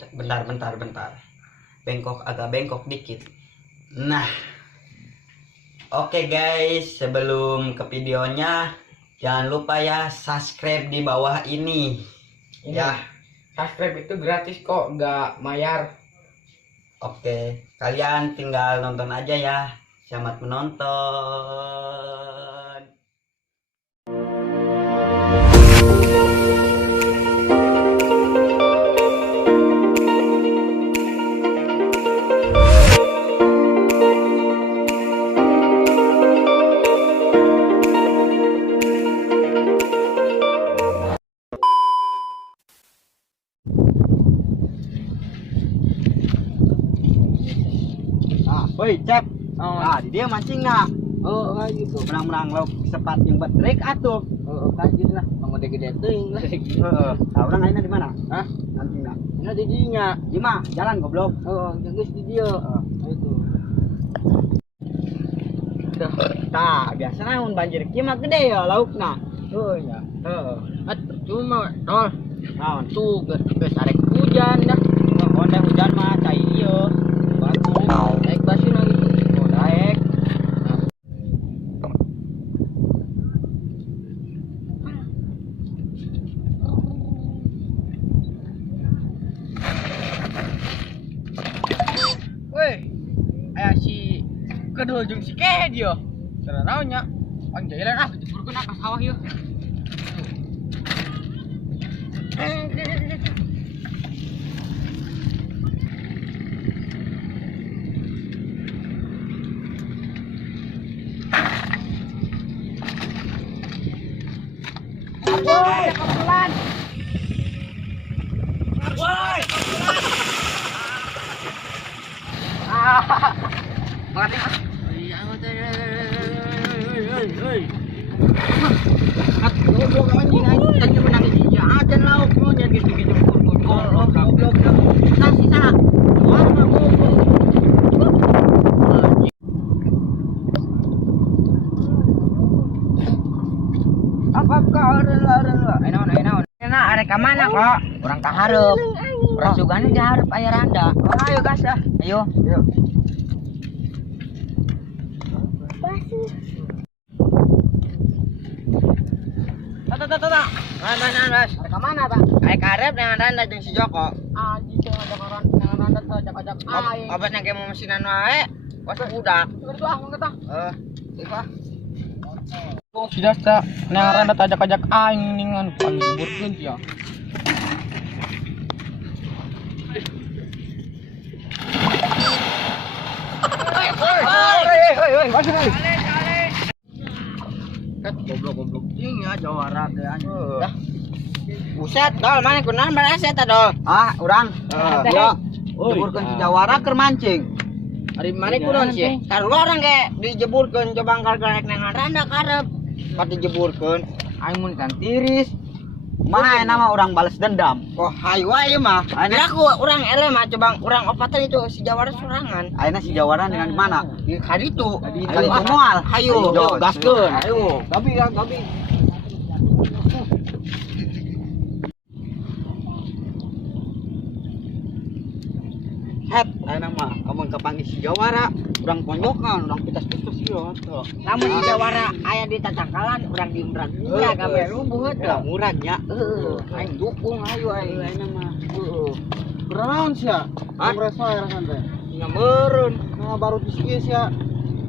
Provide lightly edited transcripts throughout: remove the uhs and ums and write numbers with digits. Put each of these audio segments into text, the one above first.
Bentar. Bengkok, agak bengkok dikit. Nah, oke guys, sebelum ke videonya jangan lupa ya subscribe di bawah ini. Ya, subscribe itu gratis kok, nggak bayar. oke, kalian tinggal nonton aja ya. Selamat menonton. Woi, Cep. Di dia mancing nak. Oh, kayak gitu. Menang-menang lo sepat yang betrik atuh. Oh, kayak gitu lah. Mau gede-gede ting lah. Orang lainnya di mana? Hah? Mancing nak. Ini di dinya. Di mana? Jalan goblok. Oh, guys di dia. Itu. Tah, biasa naon banjir kieu mah gede ya laukna. Oh ya. Heeh. Cuma tol. Naon? Tuh, geus arek hujan dah. Konde hujan mah cai ieu. Naik basin lagi. Oh, daek. Weh, aya si kedul jeung si Keh dia. Cara naonnya? Panjailan jebulkeun ka sawah ieu. Woi, pelan. Woi. Mati. Iya, Goblok anjing tadi menang di dia aja lauk mau nyari gitu goblok. Sisa. Wah, goblok. Apa Ainaon. Enak arek ka mana kok? Urang ka hareup. Urang sugana di hareup aya randa. Oh, ayo gas dah. Ayo. Tata. Mana, Mas? Arek ka mana, Pak? Arek arep dengan randa jeung si Joko. Anjing dengan randa teh ajak-ajak aing. Obat nang mau mesinan wae. Pas budak. Terus ah mangga tah. Iku oh, sudah tak nang randa tajak-ajak aing ningan pagi burkeun ya. Hei, masuk nih. Goblok ting ya jawara teh anjing. Dah. Buset, dol mana kunaon barasa eta dol? Urang. Ya. Jeburkeun si jawara keur mancing. Ari mana kunaon sih? Sarua orang ge dijeburkeun coba garek nang randa karep. Pas dijeburkeun aing mun kan tiris. Mana nama orang balas dendam. Kok hayu wae mah. Kira aku urang ele mah coba urang opatan itu si jawara sorangan. Ayeuna si jawara dengan mana? Di kaditu. Kali moal. Hayu, gaskeun. Hayu. Gabi. Het, ayeuna mah amun kapanggih si jawara, urang ponjokan, urang pitas-pitas ieu atuh. Lamun si jawara aya di tatangkalan urang diembrang nya gawe rubuh Ya teh. murahnya. Aing dukung hayu aing. Ayeuna mah. Bernaon sia? Kongres wae rasan teh. Ngameureun. Nah baru disieu sia.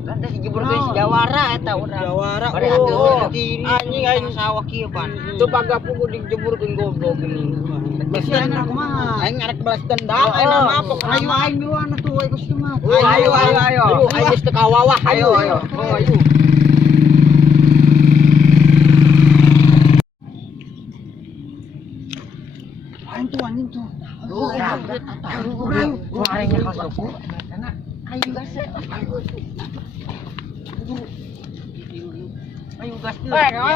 Kan teh dijeburkeun si jawara eta urang. Jawara. Bari atuh Anjing aing sawah kieu pan. Teu paga pugu dijeburkeun goblok geuning. Sia enak kumaha? Aing ngarek balas dendam ayeuna mah pokona Ayo aing duluan atuh we geus mah. Ayo. Aing geus teu kawawah. Ayo. Oh, ayo. Aing tuh anjing tuh. Aing kasih. Ayo gas. Ayo gas.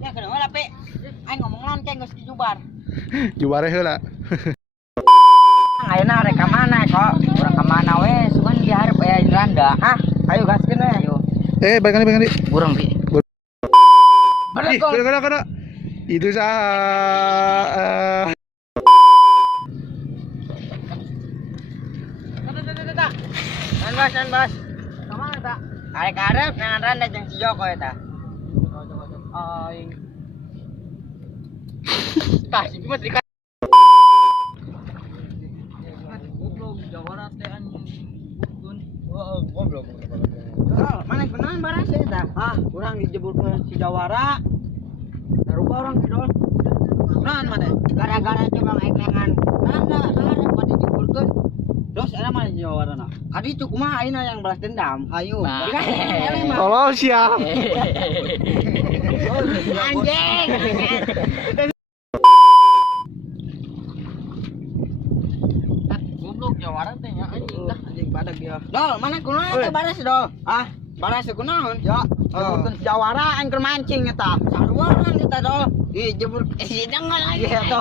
Ya kenapa lape? Aing ngomong lonceng geus dijubar. Juara heula. Ayeuna rek ka mana kok? Urang ka mana we? Sugan di hareup aya Randa. Hah? Ayo gaskeun we. Ayo. Balikan di. Burung di. Kada. Itu sah. San bos. Kamana ta? Arek arep nang Randa jeung si Joko eta. Aing. Tah, si Mas di goblok Jawara teh anjing. Goblok. Mana kenalan barang sih eta? Ah, urang dijeburkeun si Jawara. Darupa orang kidol. Naon mana? Gara-gara coba ngaek-ngaekan. Randa arep pada dijeburkeun. Terus enak mana si Jawara na? Kadi itu kumaha ayeuna yang balas dendam. Ayo. Tolong sia. Anjing. Goblok Jawara teh nya anjing dah anjing badag dia. Dol, mana kunaon teh baras dol? Ah, baras kunaon? Ya, jebulkeun Jawara aing keur mancing eta. Sarua urang kita dol. Ih, jebul sidang lagi eta.